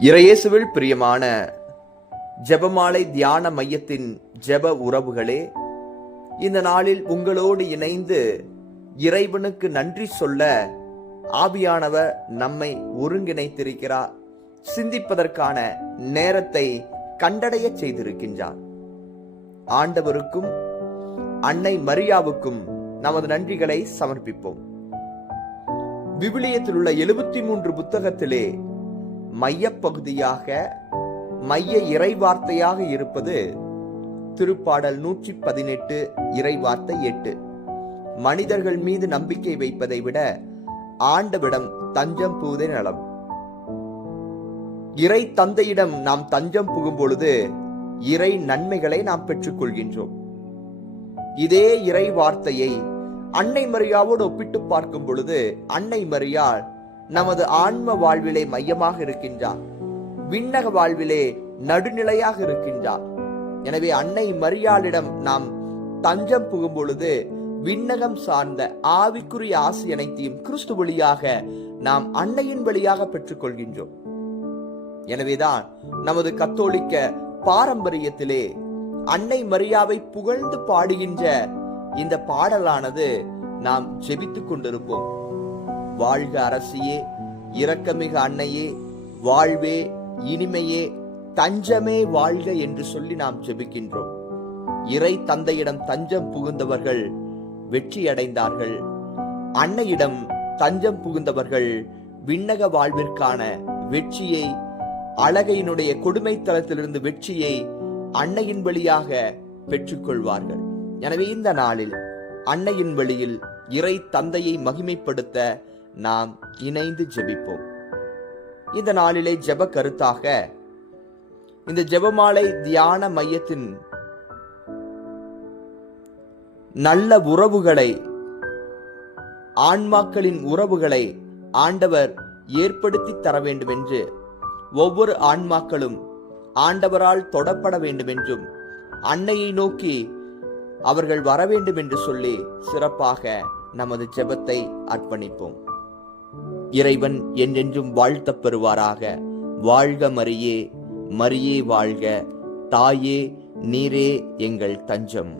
இறையேசுவில் பிரியமான ஜெபமாலை தியான மையத்தின் ஜெப உறவுகளே, இந்த நாளில் உங்களோடு இணைந்து இறைவனுக்கு நன்றி சொல்ல ஆவியானவர் நம்மை ஒருங்கிணைத்திருக்கிறார். சிந்திப்பதற்கான நேரத்தை கண்டடைய செய்திருக்கின்றார். ஆண்டவருக்கும் அன்னை மரியாவுக்கும் நமது நன்றிகளை சமர்ப்பிப்போம். விவிலியத்தில் உள்ள 73 புத்தகத்திலே மையப்பகுதியாக மைய இறைவார்த்தையாக இருப்பது திருப்பாடல் 118 இறைவார்த்தை 8. மனிதர்கள் மீது நம்பிக்கை வைப்பதை விட ஆண்டவிடம் தஞ்சம் புகுதே நலம். இறை தந்தையிடம் நாம் தஞ்சம் புகும் பொழுது இறை நன்மைகளை நாம் பெற்றுக் கொள்கின்றோம். இதே இறை வார்த்தையை அன்னை மரியாவோடு ஒப்பிட்டு பார்க்கும் பொழுது அன்னை மரியாள் நமது ஆன்ம வாழ்விலே மையமாக இருக்கின்றார், விண்ணக வாழ்விலே நடுநிலையாக இருக்கின்றார். எனவே அன்னை மரியாளிடம் நாம் தஞ்சம் புகும் பொழுது விண்ணகம் சார்ந்த ஆவிக்குரிய ஆசி அனைத்தையும் கிறிஸ்து வழியாக நாம் அன்னையின் வழியாக பெற்றுக் கொள்கின்றோம். எனவேதான் நமது கத்தோலிக்க பாரம்பரியத்திலே அன்னை மரியாவை புகழ்ந்து பாடுகின்ற இந்த பாடலானது நாம் ஜெபித்துக் கொண்டிருப்போம். வாழ்க அரசியே, இரக்கமிகு அன்னையே, வாழ்வே, இனிமையே, தஞ்சமே வாழ்க என்று சொல்லி நாம் ஜெபிக்கின்றோம். இறை தந்தையிடம் தஞ்சம் புகுந்தவர்கள் வெற்றி அடைந்தார்கள். அன்னையிடம் தஞ்சம் புகுந்தவர்கள் விண்ணக வாழ்விற்கான வெற்றியை, அழகையினுடைய கொடுமை தளத்திலிருந்து வெற்றியை அன்னையின் வழியாக பெற்றுக்கொள்வார்கள். எனவே இந்த நாளில் அன்னையின் வழியில் இறை தந்தையை மகிமைப்படுத்த நாம் இணைந்து ஜெபிப்போம். இந்த நாளிலே ஜெப கருத்தாக இந்த ஜெபமாலை தியான மையத்தின் நல்ல உறவுகளை, ஆன்மாக்களின் உறவுகளை ஆண்டவர் ஏற்படுத்தி தர வேண்டும் என்று, ஒவ்வொரு ஆன்மாக்களும் ஆண்டவரால் தொடப்பட வேண்டும் என்றும், அன்னையை நோக்கி அவர்கள் வர வேண்டும் என்று சொல்லி சிறப்பாக நமது ஜெபத்தை அர்ப்பணிப்போம். இறைவன் என்றென்றும் வாழ்த்தப் பெறுவாராக. வாழ்க மரியே, மரியே வாழ்க, தாயே நீரே எங்கள் தஞ்சம்.